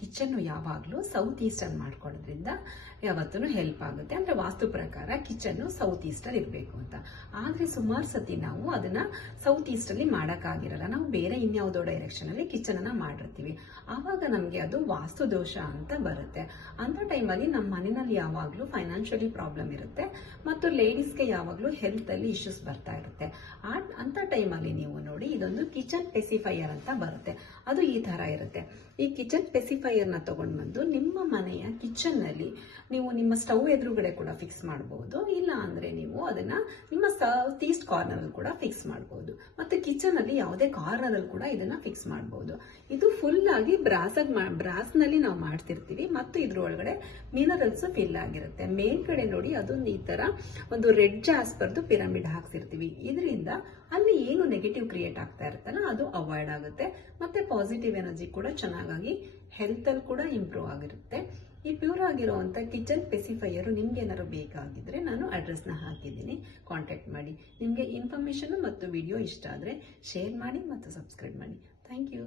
Kitchen ಯಾವಾಗಲೂ south ಈಸ್ಟಲ್ಲಿ ಮಾಡ್ಕೊಳ್ಳೋದ್ರಿಂದ ಯಾವತ್ತೂ ಹೆಲ್ಪ್ ಆಗುತ್ತೆ. ಅಂದರೆ ವಾಸ್ತು ಪ್ರಕಾರ ಕಿಚನ್ನು ಸೌತ್ ಈಸ್ಟಲ್ಲಿ ಇರಬೇಕು ಅಂತ. ಆದರೆ ಸುಮಾರು ಸತಿ ನಾವು ಅದನ್ನ ಸೌತ್ ಈಸ್ಟಲ್ಲಿ ಮಾಡೋಕ್ಕಾಗಿರಲ್ಲ. ನಾವು ಬೇರೆ ಇನ್ಯಾವುದೋ ಡೈರೆಕ್ಷನಲ್ಲಿ ಕಿಚನನ್ನು ಮಾಡಿರ್ತೀವಿ. ಆವಾಗ ನಮಗೆ ಅದು ವಾಸ್ತು ದೋಷ ಅಂತ ಬರುತ್ತೆ. ಅಂಥ ಟೈಮಲ್ಲಿ ನಮ್ಮ ಮನೆಯಲ್ಲಿ ಯಾವಾಗಲೂ ಫೈನಾನ್ಷಿಯಲಿ ಪ್ರಾಬ್ಲಮ್ ಇರುತ್ತೆ ಮತ್ತು ಲೇಡೀಸ್ಗೆ ಯಾವಾಗಲೂ ಹೆಲ್ತಲ್ಲಿ ಇಶ್ಯೂಸ್ ಬರ್ತಾ ಇರುತ್ತೆ. ಅಂಥ ಟೈಮಲ್ಲಿ ನೀವು ನೋಡಿ, ಇದೊಂದು ಕಿಚನ್ ಪೆಸಿಫೈಯರ್ ಅಂತ ಬರುತ್ತೆ. ಅದು ಈ ಥರ ಇರುತ್ತೆ. ಈ ಕಿಚನ್ ಪೆಸಿಫೈಯರ್ನ ತಗೊಂಡು ಬಂದು ನಿಮ್ಮ ಮನೆಯ ಕಿಚನ್ನಲ್ಲಿ ನೀವು ನಿಮ್ಮ ಸ್ಟವ್ ಎದುರುಗಡೆ ಕೂಡ ಫಿಕ್ಸ್ ಮಾಡಬಹುದು. ಇಲ್ಲ ಅಂದರೆ ನೀವು ಅದನ್ನ ನಿಮ್ಮ ಸೌತ್ ಈಸ್ಟ್ ಕಾರ್ನರ್ ಕೂಡ ಫಿಕ್ಸ್ ಮಾಡಬಹುದು. ಮತ್ತೆ ಕಿಚನ್ ಅಲ್ಲಿ ಯಾವುದೇ ಕಾರ್ನರ್ ಕೂಡ ಇದನ್ನ ಫಿಕ್ಸ್ ಮಾಡಬಹುದು. ಇದು ಫುಲ್ ಆಗಿ ಬ್ರಾಸ್ನಲ್ಲಿ ನಾವು ಮಾಡ್ತಿರ್ತೀವಿ ಮತ್ತು ಇದ್ರ ಒಳಗಡೆ ಮಿನರಲ್ಸ್ ಫಿಲ್ ಆಗಿರುತ್ತೆ. ಮೇಲ್ಗಡೆ ನೋಡಿ ಅದೊಂದು ಈ ತರ ಒಂದು ರೆಡ್ ಜಾಸ್ಪರ್ದು ಪಿರಮಿಡ್ ಹಾಕ್ತಿರ್ತೀವಿ. ಇದರಿಂದ ಅಲ್ಲಿ ಏನು ನೆಗೆಟಿವ್ ಕ್ರಿಯೇಟ್ ಆಗ್ತಾ ಇರುತ್ತಲ್ಲ ಅದು ಅವಾಯ್ಡ್ ಆಗುತ್ತೆ. ಮತ್ತೆ ಪಾಸಿಟಿವ್ ಎನರ್ಜಿ ಕೂಡ ಚೆನ್ನಾಗಿ ಹೆಲ್ತ್ ಅಲ್ಲಿ ಕೂಡ ಇಂಪ್ರೂವ್ ಆಗಿರುತ್ತೆ. ಈ ಪ್ಯೂರ್ ಆಗಿರುವಂತ ಕಿಚನ್ ಪೆಸಿಫೈಯರ್ ನಿಮ್ಗೆ ಏನಾದ್ರು ಬೇಕಾಗಿದ್ರೆ ನಾನು ಅಡ್ರೆಸ್ನ ಹಾಕಿದ್ದೀನಿ, ಕಾಂಟ್ಯಾಕ್ಟ್ ಮಾಡಿ. ನಿಮಗೆ ಇನ್ಫಾರ್ಮೇಶನ್ ಮತ್ತು ವಿಡಿಯೋ ಇಷ್ಟ ಆದರೆ ಶೇರ್ ಮಾಡಿ ಮತ್ತು ಸಬ್ಸ್ಕ್ರೈಬ್ ಮಾಡಿ. Thank you.